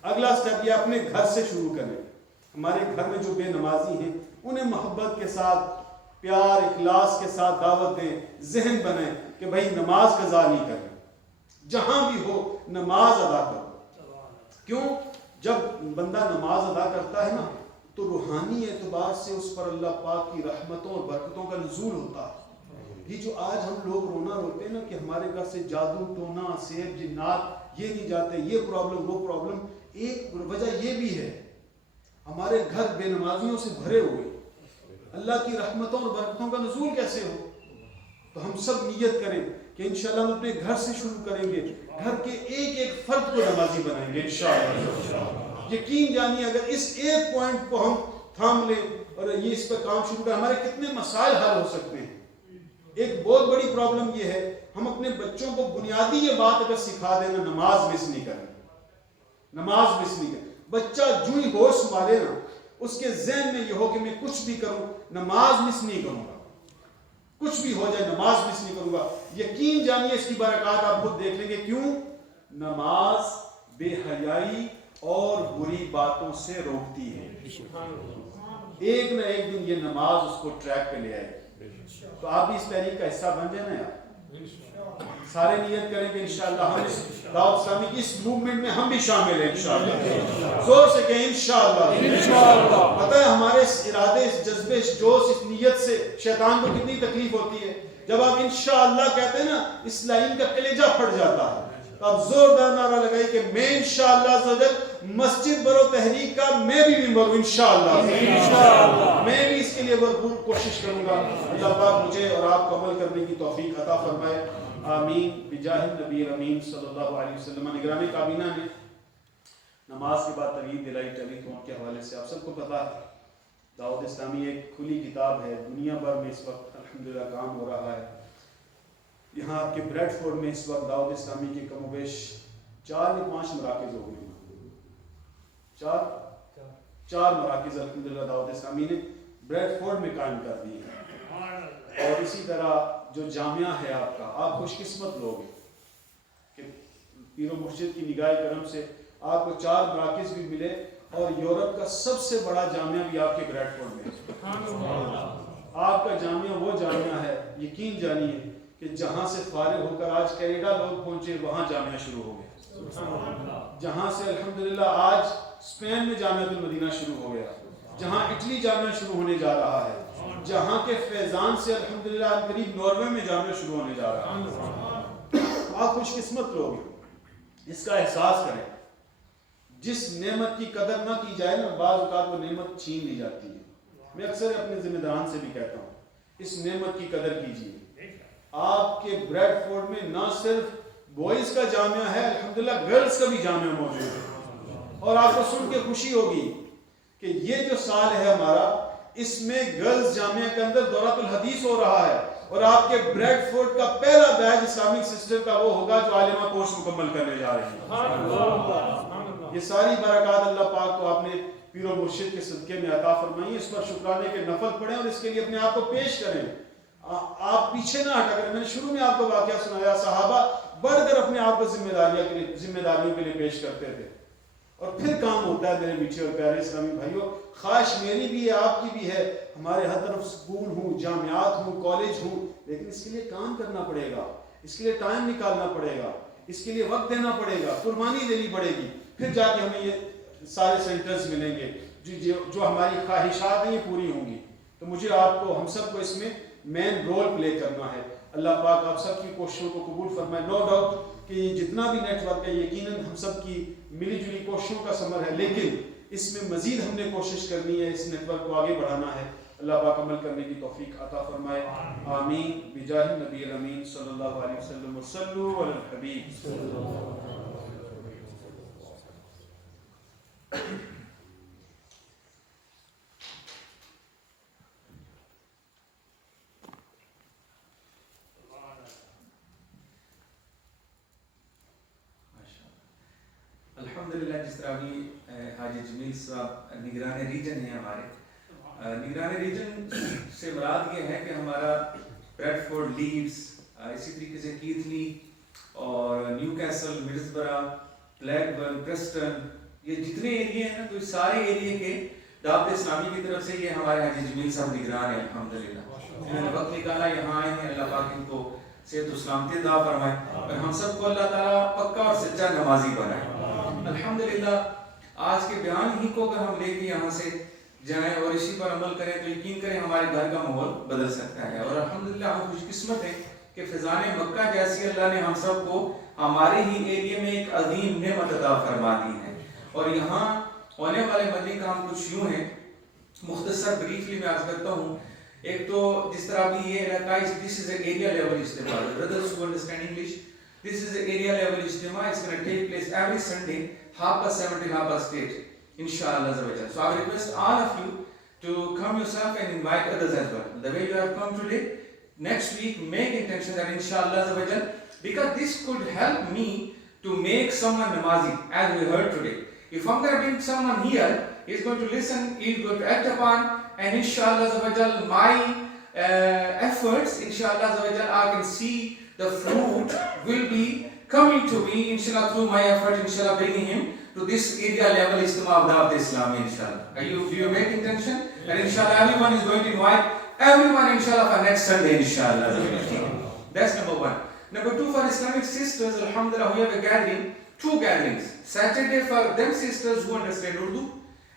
اگلا سٹیپ یہ اپنے گھر سے شروع کریں. ہمارے گھر میں جو بے نمازی ہیں انہیں محبت کے ساتھ, پیار, اخلاص کے ساتھ دعوت دیں, ذہن بنائیں کہ بھائی نماز قضا نہیں کریں, جہاں بھی ہو نماز ادا کرو. کیوں؟ جب بندہ نماز ادا کرتا ہے نا تو روحانی اعتبار سے اس پر اللہ پاک کی رحمتوں اور برکتوں کا نزول ہوتا ہے. یہ جو آج ہم لوگ رونا روتے ہیں نا کہ ہمارے گھر سے جادو ٹونا سیب جنات یہ نہیں جاتے, یہ پرابلم وہ پرابلم, ایک وجہ یہ بھی ہے ہمارے گھر بے نمازیوں سے بھرے ہوئے. اللہ کی رحمتوں اور برکتوں کا نزول کیسے ہو؟ تو ہم سب نیت کریں کہ انشاءاللہ ہم اپنے گھر سے شروع کریں گے, گھر کے ایک ایک فرد کو نمازی بنائیں گے انشاءاللہ. یقین جانیے اگر اس ایک پوائنٹ کو ہم تھام لیں اور یہ اس پر کام شروع کریں ہمارے کتنے مسائل حل ہو سکتے ہیں. ایک بہت بڑی پرابلم یہ ہے ہم اپنے بچوں کو بنیادی یہ بات اگر سکھا دیں نا نماز مس نہیں کریں, نماز مس نہیں کریں. بچہ جو ہی ہوش سنبھالے نا اس کے ذہن میں یہ ہو کہ میں کچھ بھی کروں نماز مس نہیں کروں گا, کچھ بھی ہو جائے نماز مس نہیں کروں گا. یقین جانیے اس کی برکات آپ خود دیکھ لیں گے. کیوں؟ نماز بے حیائی اور بری باتوں سے روکتی ہے. ایک نہ ایک دن یہ نماز اس کو ٹریک پہ لے آئے. تو آپ بھی اس تحریک کا حصہ بن جائیں نا یار. سارے نیت کریں کہ انشاءاللہ ہم دعوت اسلامی کی اس موومنٹ میں ہم بھی شامل ہیں انشاءاللہ. زور سے کہیں انشاءاللہ. پتہ ہے ہمارے اس ارادے، اس جذبے، اس جوش، اس نیت سے شیطان کو کتنی تکلیف ہوتی ہے. جب آپ انشاءاللہ کہتے ہیں نا، اس لائن کا کلیجہ پھٹ جاتا ہے. تو آپ زوردار نعرہ لگائی کہ میں انشاءاللہ مسجد برو تحریک کا میں بھی ممبر ہوں انشاءاللہ. میں بھی اس کے لیے بھرپور کوشش کروں گا. اللہ پاک مجھے اور آپ کو عمل کرنے کی توفیق عطا فرمائے. آمین بجاہ النبی الامین صلی اللہ علیہ وسلم. نگران کابینہ نے نماز کے بعد ترغیب دلائی ٹیلی تھون کے حوالے سے. آپ سب کو پتا ہے دعوت اسلامی ایک کھلی کتاب ہے. دنیا بھر میں اس وقت الحمدللہ کام ہو رہا ہے. یہاں آپ کے بریڈ فورڈ میں اس وقت دعوت اسلامی کے کم و بیش 4 یا 5 مراکز ہو گئے ہیں. 4 مراکز الحمدللہ دعوت اسلامی نے بریڈ فورڈ میں قائم کر دی ہے. اور اسی طرح جو جامعہ ہے آپ کا، آپ خوش قسمت لوگ ہیں کہ پیر و مرشد کی نگاہ کرم سے آپ کو 4 مراکز بھی ملے اور یورپ کا سب سے بڑا جامعہ بھی آپ کے بریڈ فورڈ میں ہے. آپ کا جامعہ وہ جامعہ ہے، یقین جانیے کہ جہاں سے فارغ ہو کر آج کینیڈا لوگ پہنچے وہاں جامعہ شروع ہو گیا. جہاں سے الحمدللہ آج اسپین میں جامعہ المدینہ شروع ہو گیا. جہاں اٹلی جامعہ شروع ہونے جا رہا ہے. جہاں کے فیضان سے الحمدللہ قریب ناروے میں جامعہ شروع ہونے جا رہا ہے. آپ خوش قسمت لوگ ہیں. اس کا احساس کریں. جس نعمت کی قدر نہ کی جائے نا، بعض اوقات وہ نعمت چھین لی جاتی ہے. میں اکثر اپنے ذمہ داران سے بھی کہتا ہوں اس نعمت کی قدر کیجیے. آپ کے بریڈ فورڈ میں نہ صرف بوائز کا جامعہ ہے، الحمدللہ گرلز کا بھی جامعہ موجود ہے. اور آپ کو سن کے خوشی ہوگی کہ یہ جو سال ہے ہمارا، اس میں گرلز جامعہ کے اندر دورۃ الحدیث ہو رہا ہے. اور آپ کے بریڈ فورڈ کا پہلا بیچ اسلامک سسٹم کا وہ ہوگا جو عالمہ کورس مکمل کرنے جا رہے ہیں. یہ ساری برکات اللہ پاک کو آپ نے پیر و مرشد کے صدقے میں عطا فرمائی. اس پر شکرانے کے نفل پڑھیں اور اس کے لیے اپنے آپ کو پیش کریں. آپ پیچھے نہ ہٹا کریں. میں نے شروع میں آپ کو واقعہ سنایا، صحابہ بڑھ کر اپنے آپ کو ذمہ داریوں کے لیے پیش کرتے تھے اور پھر کام ہوتا ہے. میرے میٹھے اور پیارے اسلامی بھائیوں، خواہش میری بھی ہے، آپ کی بھی ہے، ہمارے ہر طرف سکول ہوں، جامعات ہوں، کالج ہوں، لیکن اس کے لیے کام کرنا پڑے گا. اس کے لیے ٹائم نکالنا پڑے گا. اس کے لیے وقت دینا پڑے گا، قربانی دینی پڑے گی. پھر جا کے ہمیں یہ سارے سینٹرز ملیں گے جو ہماری خواہشات ہیں یہ پوری ہوں گی. تو مجھے آپ کو، ہم سب کو اس میں مین رول پلے کرنا ہے. اللہ پاک آپ سب کی کوششوں کو قبول فرمائے. نو ڈاؤٹ کہ یہ جتنا بھی نیٹ ورک ہے یقیناً ہم سب کی ملی جلی کوششوں کا ثمر ہے، لیکن اس میں مزید ہم نے کوشش کرنی ہے، اس نیٹ ورک کو آگے بڑھانا ہے. اللہ پاک عمل کرنے کی توفیق عطا فرمائے. آمین بجاہ النبی الامین صلی اللہ علیہ وسلم. صلو علی الحبیب. الحمدللہ جس طرح بھی حاجی جمیل صاحب نگران ریجن ہیں ہمارے، نگران ریجن سے مراد یہ ہے کہ ہمارا بریڈ فورڈ، لیڈز، اسی طریقے سے کیتھلی اور Newcastle, Middlesbrough, Blackburn, Preston, یہ جتنے ایریے ہیں نا، تو اس سارے ایریے کے دعوت اسلامی کی طرف سے یہ ہمارے حاجی جمیل صاحب نگران ہیں. الحمدللہ انہوں نے وقت نکالا، یہاں آئے ہیں. اللہ پاک ان کو صحت و سلامتی عطا فرمائے اور ہم سب کو اللہ تعالیٰ پکا اور سچا نمازی بنائے. الحمدللہ آج کے بیان ہی کو اگر ہم لے کے یہاں سے جائیں اور اسی پر عمل کریں تو یقین کریں ہمارے گھر کا ماحول بدل سکتا ہے. اور الحمدللہ ہم خوش قسمت ہیں کہ فیضان مکہ جیسی اللہ نے ہم سب کو ہمارے ہی ایریے میں ایک عظیم نعمت عطا فرما دی ہے. اور یہاں ہونے والے مدنی کام کچھ یوں ہیں، مختصر بریفلی میں عرض کرتا ہوں. ایک تو جس طرح بھی یہ علاقہ، دس از اے ایریا لیول اجتماع. Brothers who understand English, this is an area level ijtima. It's going to take place every Sunday 7:30 till 8:30, inshallah. So I request all of you to come yourself and invite others as well. The way you have come today, next week make intention that inshallah, because this could help me to make someone namazi, as we heard today. If I'm going to bring someone here, he's going to listen, he's going to act upon, and inshallah my efforts, inshallah I can see the fruit will be coming to me, inshallah, through my effort, inshallah, bringing him to this area level Ijtima of Dawat Islami, inshallah. Do you make intention? And inshallah everyone is going to invite everyone, inshallah, for next Sunday, inshallah. That's number one. Number two, for Islamic sisters, alhamdulillah, we have a gathering, 2 gatherings. Saturday for them sisters who understand Urdu,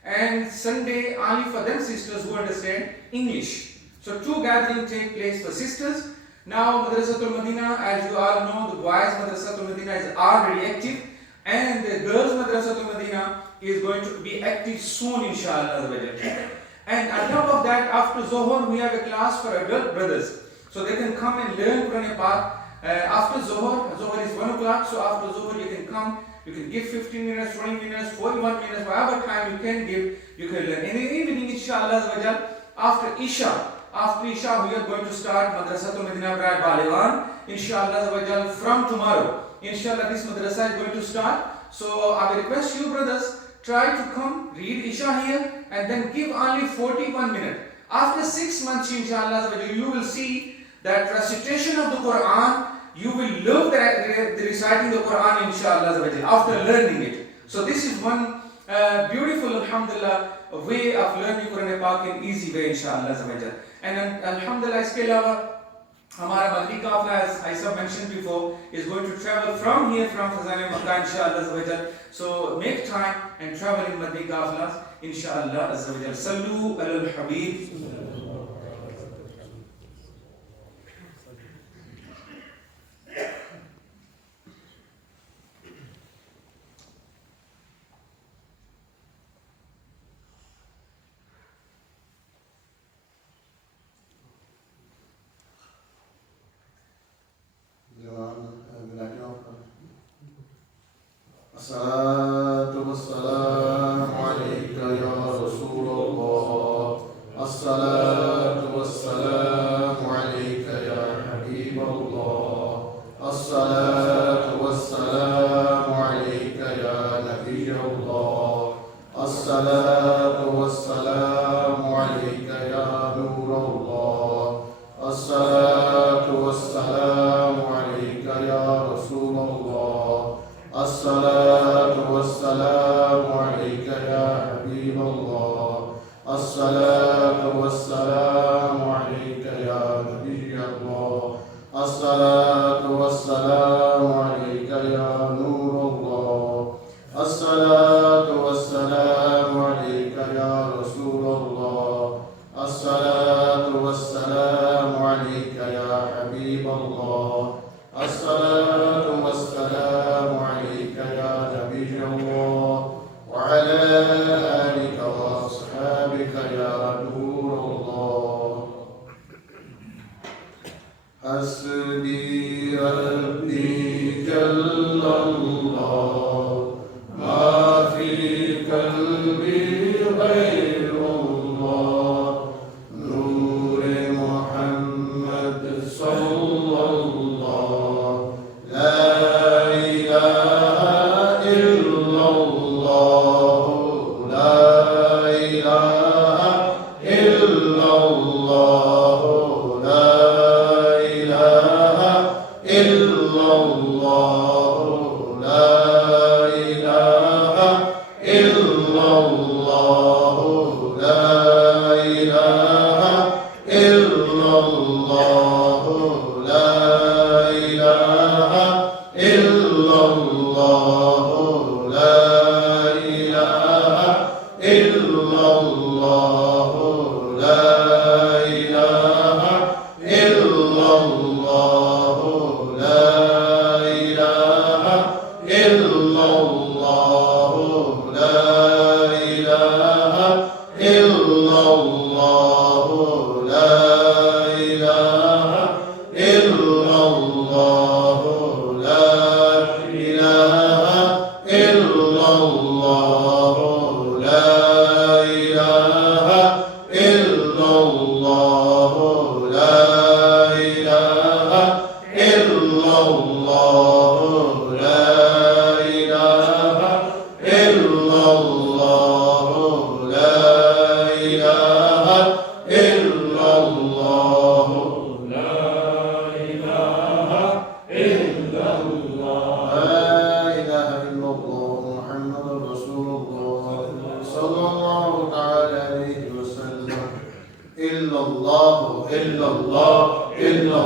and Sunday only for them sisters who understand English. So 2 gatherings take place for sisters. Now Madrasatul Madina, as you all know, the boys Madrasatul Madina is already active, and the girls Madrasatul Madina is going to be active soon, inshallah. And on top of that, after Zohar, we have a class for adult brothers, so they can come and learn Quran Pak. After Zohar is 1 o'clock, so after Zohar you can come, you can give 15 minutes, 20 minutes, 41 minutes, whatever time you can give, you can learn. In the evening, inshallah, after Isha, we are going to start Madrasatul Madina Brai Baliwan, inshallah, from tomorrow. Inshallah, this madrasa is going to start. So I will request you brothers, try to come, read Isha here, and then give only 41 minutes. After 6 months, inshallah, you will see that recitation of the Quran, you will love the reciting the Quran, inshallah, after learning it. So this is one beautiful, alhamdulillah, way of learning Quran Pak in easy way, inshallah. And alhamdulillah, iske alawa, hamara Madri Qafla, as I have mentioned before, is going to travel from here, from Khazan-e Makkah, inshallah. So make time and travel in Madri Qafla, inshallah. Sallu ala al-Habib. Assalatu wassalamu alayka ya Rasulullah. Assalatu wassalamu alayka ya Habiballah. Assalatu wassalamu alayka ya Nabiyallah. Assalatu wassalamu alayka ya Nurallah. Assalatu wassalamu alayka ya Rasulullah. Assalatu wassalamu alayka ya Habiballah. Assalatu wassalamu alayka ya Nabiyallah. Assalatu wassalamu alayka ya Nurallah. Assalatu wassalamu alayka ya Rasulullah. Assalatu wassalamu alayka ya Habiballah. Assalatu wassalamu alayka ya Nabiyallah. Wa ala alika wa ashabika ya Nurallah. Hasbi Rabbi Jallallah, ma fi qalbi ghayrullah, Nur Muhammad sallallahu, la ilaha illallah, la ilaha illallah, la ilaha illallah, la ilaha illallah, la ilaha illallah, la ilaha illallah, la ilaha illallah, la ilaha illallah, la ilaha illallah, la ilaha illallah, la ilaha illallah, la ilaha illallah, la ilaha illallah, la ilaha illallah, la ilaha illallah, la ilaha illallah, la ilaha illallah. La ilaha illallah Muhammadur Rasulullah sallallahu ta'ala alayhi wa sallam. Illallah, illallah, illallah.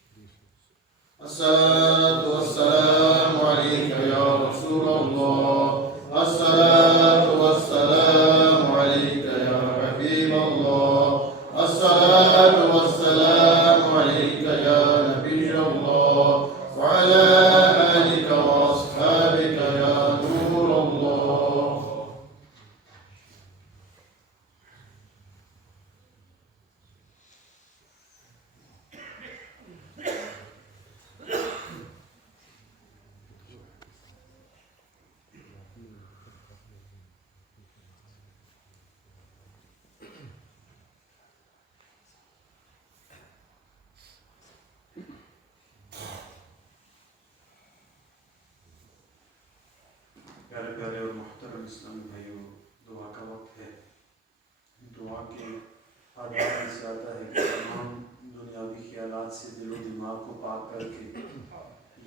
الصلاة والسلام عليك يا نبي الله وعلى آلك وأصحابك يا نور الله. پیارے پیارے اور محترم اسلامی بھائیوں، دعا کا وقت ہے. دعا کے آداب سے آتا ہے کہ تمام دنیاوی خیالات سے دل و دماغ کو پاک کر کے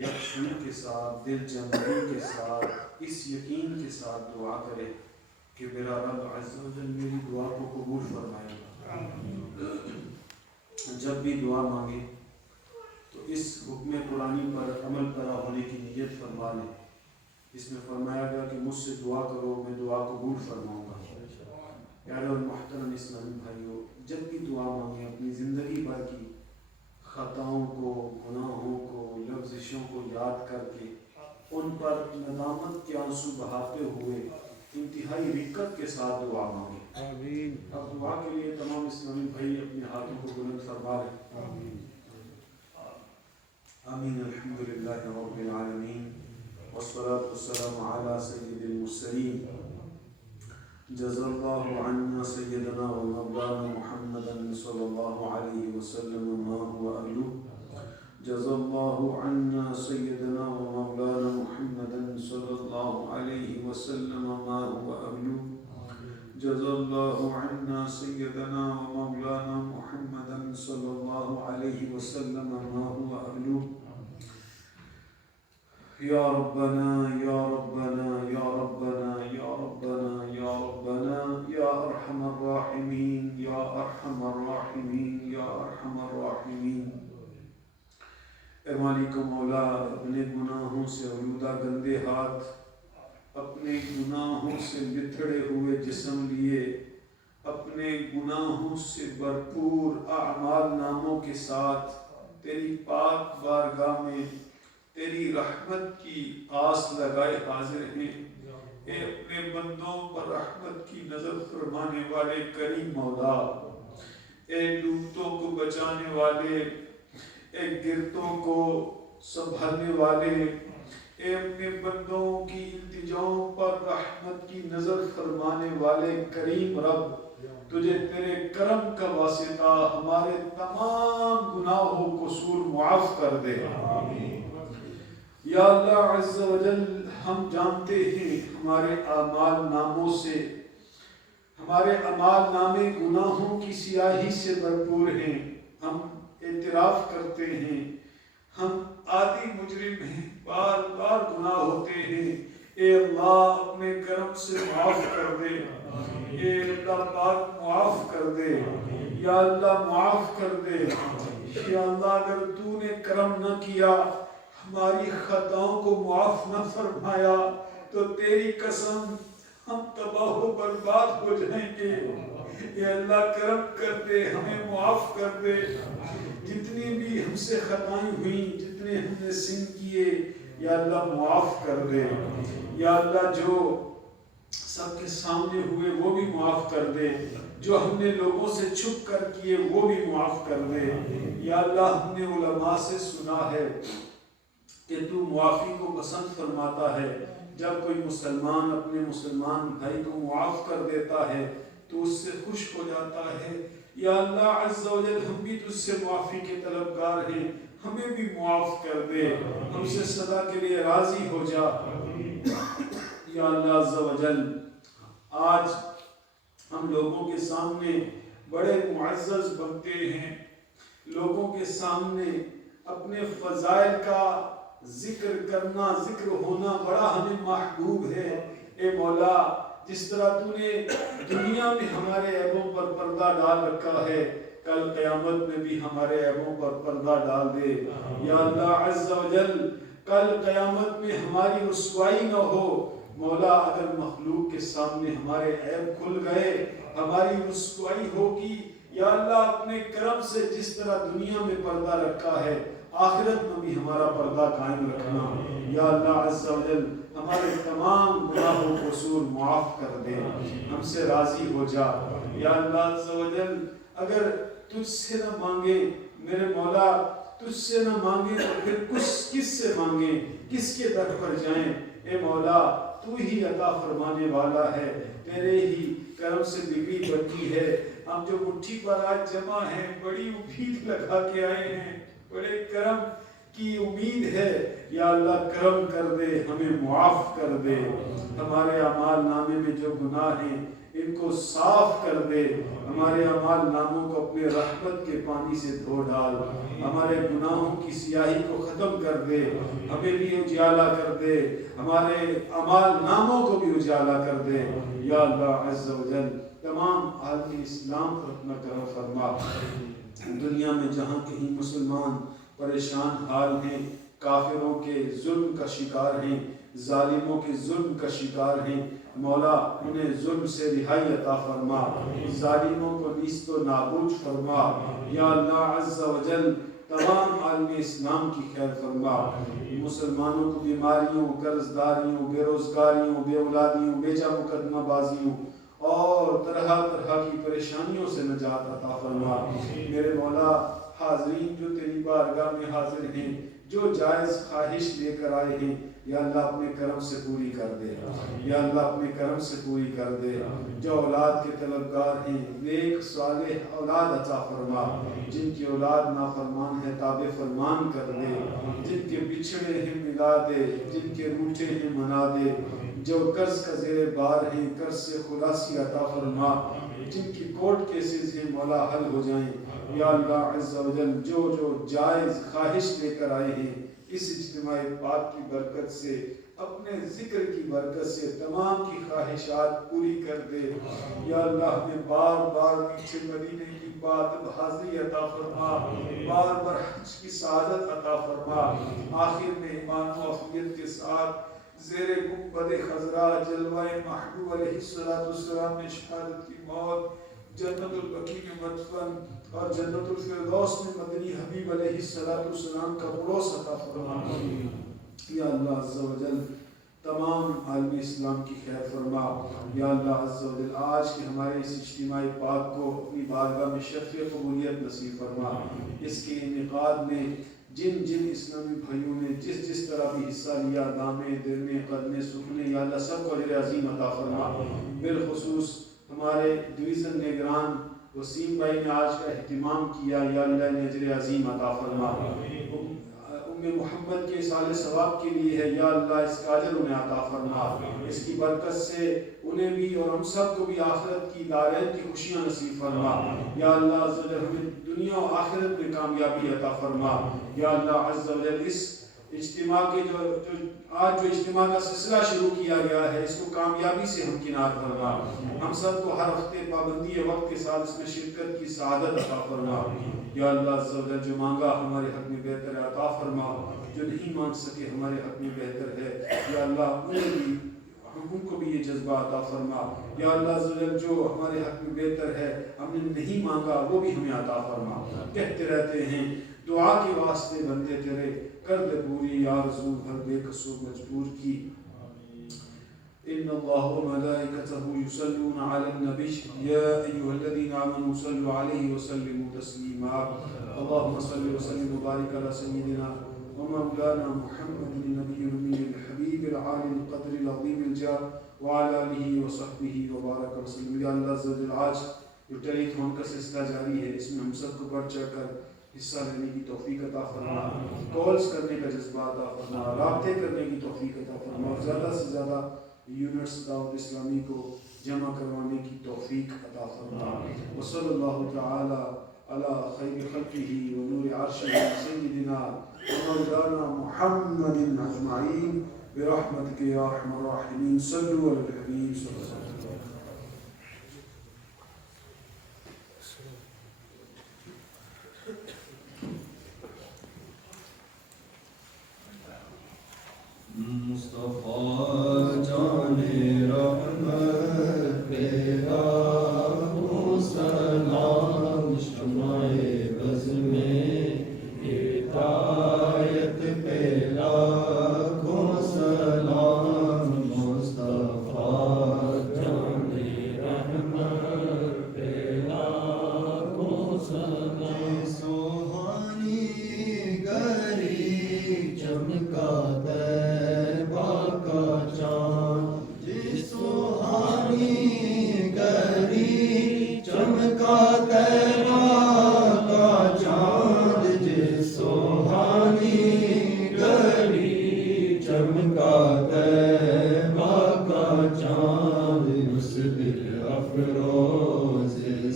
یکسوئی کے ساتھ، دل جمعی کے ساتھ، اس یقین کے ساتھ دعا کرے کہ میرا رب عز و جل میری دعا کو قبول فرمائے گا. جب بھی دعا مانگے تو اس حکم قرآنی پر عمل پیرا ہونے کی نیت فرما لیں. اس میں فرمایا گیا کہ مجھ سے دعا کرو، میں دعا قبول فرماؤں گا. پیارے اور محترم اسلامی بھائیوں، جب بھی دعا مانگیں اپنی زندگی بھر کی خطاؤں کو، گناہوں کو، لغزشوں کو یاد کر کے ان پر ندامت کے آنسو بہاتے ہوئے انتہائی رقت کے ساتھ دعا مانگیں. اب دعا کے لیے تمام اسلامی بھائی اپنے ہاتھوں کو بلند فرما لیں. آمین. الحمدللہ رب العالمین والصلاة والسلام على سيد المرسلين. جزا الله عنا سيدنا ومولانا محمدا صلى الله عليه وسلم ما هو أهله. جزا الله عنا سيدنا ومولانا محمدا صلى الله عليه وسلم ما هو أهله. جزا الله عنا سيدنا ومولانا محمدا صلى الله عليه وسلم ما هو أهله. یا ربنا یا ربنا یا ربنا یا ربنا یا ربنا یا ارحم الراحمین یا ارحم الراحمین یا ارحم الراحمین. اے مالک و مولا، اپنے گناہوں سے آلودہ گندے ہاتھ، اپنے گناہوں سے بتھڑے ہوئے جسم لیے، اپنے گناہوں سے بھرپور اعمال ناموں کے ساتھ تیری پاک بارگاہ میں تیری رحمت کی آس لگائے حاضر ہیں. اے اپنے بندوں پر رحمت کی نظر فرمانے والے کریم مولا، اے ڈوبتوں کو بچانے والے، اے گرتوں کو سنبھالنے والے، اے اپنے بندوں کی التجاؤں پر رحمت کی نظر فرمانے والے کریم رب، تجھے تیرے کرم کا واسطہ ہمارے تمام گناہوں کو قصور معاف کر دے. یا اللہ عز و جل، ہم جانتے ہیں ہمارے اعمال ناموں سے، ہمارے اعمال نامے گناہوں کی سیاہی سے بھرپور ہیں. ہم اعتراف کرتے ہیں ہم عادی مجرم ہیں، بار بار گناہ ہوتے ہیں. اے اللہ اپنے کرم سے معاف کر دے. اے اللہ پاک معاف کر دے. یا اللہ معاف کر دے. یا اللہ اگر تو نے کرم نہ کیا، ہماری خطاؤں کو معاف نہ فرمایا، تو تیری قسم ہم تباہ و برباد ہو جائیں گے. اے اللہ کرم کر دے، ہمیں معاف کر دے. جتنی بھی ہم سے خطائیں ہوئیں، جتنے ہم نے سن کیے، یا اللہ معاف کر دے. یا اللہ جو سب کے سامنے ہوئے وہ بھی معاف کر دے، جو ہم نے لوگوں سے چھپ کر کیے وہ بھی معاف کر دے. یا اللہ ہم نے علماء سے سنا ہے کہ تو معافی کو پسند فرماتا ہے. جب کوئی مسلمان اپنے مسلمان بھائی کو معاف کر دیتا ہے تو اس سے خوش ہو جاتا ہے. یا اللہ عز و جل، ہم بھی تجھ سے معافی کے طلبگار ہیں، ہمیں بھی معاف کر دے، ہم سے سدا کے لیے راضی ہو جا. یا اللہ عز و جل، آج ہم لوگوں کے سامنے بڑے معزز بنتے ہیں، لوگوں کے سامنے اپنے فضائل کا ذکر کرنا، ذکر ہونا بڑا ہمیں محبوب ہے. اے مولا، جس طرح تو نے دنیا میں ہمارے عیبوں پر پردہ ڈال رکھا ہے، کل قیامت میں بھی ہمارے عیبوں پر پردہ ڈال دے. یا اللہ عز و جل، کل قیامت میں ہماری رسوائی نہ ہو. مولا، اگر مخلوق کے سامنے ہمارے عیب کھل گئے، ہماری رسوائی ہوگی. یا اللہ اپنے کرم سے جس طرح دنیا میں پردہ رکھا ہے آخرت میں بھی ہمارا پردہ قائم رکھنا. یا اللہ عز و جل ہمارے تمام گناہ و قصور معاف کر دے, ہم سے راضی ہو جا. یا اللہ عز و جل اگر تجھ سے نہ مانگے میرے مولا, تجھ سے نہ مانگے تو پھر کس سے مانگیں, کس کے در پر جائیں. اے مولا تو ہی عطا فرمانے والا ہے, تیرے ہی کرم سے بگڑی بنتی ہے. ہم جو مٹھی پر آج جمع ہیں بڑی امید لگا کے آئے ہیں, بڑے کرم کی امید ہے. یا اللہ کرم کر دے, ہمیں معاف کر دے. ہمارے اعمال نامے میں جو گناہ ہیں ان کو صاف کر دے. ہمارے اعمال ناموں کو اپنے رحمت کے پانی سے دھو ڈال. ہمارے گناہوں کی سیاہی کو ختم کر دے, ہمیں بھی اجالا کر دے, ہمارے اعمال ناموں کو بھی اجالا کر دے. یا اللہ عز و جل تمام عالم اسلام پر اپنا کرم فرما. دنیا میں جہاں کہیں مسلمان پریشان حال ہیں, کافروں کے ظلم کا شکار ہیں, ظالموں کے ظلم کا شکار ہیں, مولا انہیں ظلم سے رہائی عطا فرما, ظالموں کو نیست و نابود فرما. یا اللہ عز و جل تمام عالم اسلام کی خیر فرما. مسلمانوں کو بیماریوں, قرض داریوں, بے روزگاریوں, بے اولادیوں, بیجا مقدمہ بازیوں اور طرح طرح کی پریشانیوں سے نجات عطا فرما. میرے مولا حاضرین جو تیری بارگاہ میں حاضر ہیں, جو جائز خواہش لے کر آئے ہیں, یا اللہ اپنے کرم سے پوری کر دے. یا اللہ اپنے کرم سے پوری کر دے. جو اولاد کے طلبگار ہیں نیک صالح اولاد عطا فرما. جن کی اولاد نافرمان ہے تابع فرمان کر دے. جن کے بچھڑے ہیں ملا دے, جن کے روٹھے ہیں منا دے. جو قرض کا زیر بار ہیں قرض سے خلاصی عطا فرما. جن کی کورٹ کیسز ہیں مولا حل ہو جائیں. یا اللہ عز و جل جو جائز خواہش لے کر آئے ہیں اس اجتماع پاک کی برکت سے, اپنے ذکر کی برکت سے تمام کی خواہشات پوری کر دے. یا اللہ ہمیں بار بار میٹھے مدینے کی بات حاضری عطا فرما, بار بار حج کی سعادت عطا فرما. آخر میں ایمان و عافیت کے ساتھ زیر گنبد خضرا جلوہ محبوب علیہ السلام میں شہادت کی موت, جنت البقیع میں مدفن اور جنت الفردوس میں مدنی حبیب علیہ السلام کا پڑوس عطا فرما. یا اللہ عز و جل تمام عالم اسلام کی خیر فرما. یا اللہ عز و جل آج کے ہمارے اس اجتماع پاک کو اپنی بارگاہ میں شرف قبولیت نصیب فرما. اس کے انعقاد میں جن اسلامی بھائیوں نے جس طرح بھی حصہ لیا, دامے درمے قدمے سکھنے, یا اللہ سب کو اجر عظیم عطا فرما. بالخصوص ہمارے ڈویژن نگران وسیم بھائی نے آج کا اہتمام کیا, یا اللہ نے اجر عظیم عطا فرما. محمد کے سال ثواب کے لیے ہے, یا اللہ اس کا اجر انہیں عطا فرما. اس کی برکت سے انہیں بھی اور ہم سب کو بھی آخرت کی دارین کی خوشیاں نصیب فرما. یا اللہ عز و جل ہمیں دنیا و آخرت میں کامیابی عطا فرما. یا اللہ عز و جل اس اجتماع کے آج جو اجتماع کا سلسلہ شروع کیا گیا ہے اس کو کامیابی سے ہمکنار فرما. ہم سب کو ہر ہفتے پابندی وقت کے ساتھ اس میں شرکت کی سعادت عطا فرما. یا اللہ عز و جل جو مانگا ہمارے حق میں بہتر ہے عطا فرما, جو نہیں مانگ سکے ہمارے حق میں بہتر ہے. یا اللہ ان کو بھی یہ جذبہ عطا فرما. یا اللہ عز و جل جو ہمارے حق میں بہتر ہے ہم نے نہیں مانگا وہ بھی ہمیں عطا فرما. کہتے رہتے ہیں دعا کے واسطے بندے تیرے, کر دے پوری یا رسول ہر بے قصور مجبور کی. ان اللہ وملائکتہ یصلون علی النبی یا ایھا الذین آمنوا صلوا علیہ وسلموا تسلیما. اللهم صل وسلم وبارک علی سیدنا ومولانا محمد النبی الامی الحبیب العالی القدر العظیم الجاه وعلى آلہ وصحبہ وبارک وسلم. یا اللہ عز و جل آج جو ٹیلی تھون کا سلسلہ جاری ہے اس میں ہم سب کو بڑھ چڑھ کر حصہ لینے کی توفیق عطا فرما, کالز کرنے کا جذبہ عطا فرما, رابطے کرنے کی توفیق عطا فرما, اور زیادہ سے زیادہ یونٹس دعوت اسلامی کو جمع کروانے کی توفیق عطا فرما. وصلی اللہ تعالی علی خیر خلقہ ونور عرشہ سیدنا ومولانا محمد اجمعین برحمتک یا ارحم الراحمین. صلوا علی الحبیب صلی اللہ علیہ وسلم. مصطفیٰ جان رحمت پیدا ہو سلام بز میں ہدایت پہ لاکھوں سلام مصطفیٰ جان رحمت پہ لاکھوں سلام سوہانی گری چمکا طیبہ کا چاند جس سوہانی گری چمکا طیبہ کا چاند جس سوہانی گری چمکا طیبہ کا چاند اس دل افروز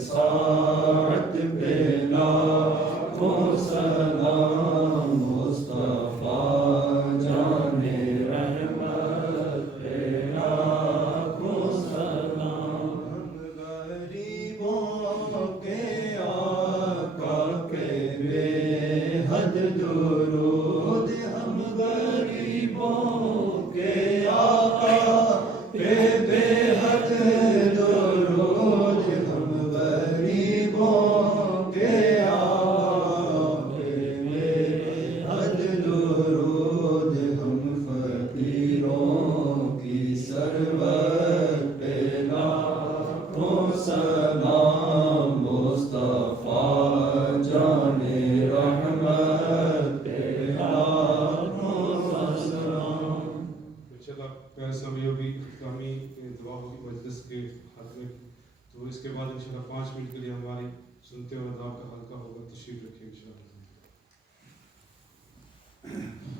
ساعت پہ لاکھوں سلام مصطفیٰ جان رحمت پہ لاکھوں سلام غریبوں کے آقا کے بے حد درود ہم غریبوں کے آقا کے بے حد درود ہم غریبوں کے آقا کے بے حد درود ہم فقیروں کی سرور پہ لاکھوں سلام مصطفیٰ جان رحمت پہ لاکھوں سلام. انشاءاللہ پیارے سامعین ابھی اختتامی دعا ہوگی مجلس کے حد میں، تو اس کے بعد انشاءاللہ 5 منٹ کے لیے ہماری سنتے اور دعا کا حلقہ ہوگا. تشریف رکھیں انشاءاللہ.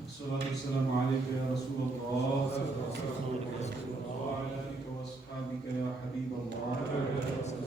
الصلاة والسلام عليك يا رسول الله وعلى آلك وأصحابك يا حبيب الله.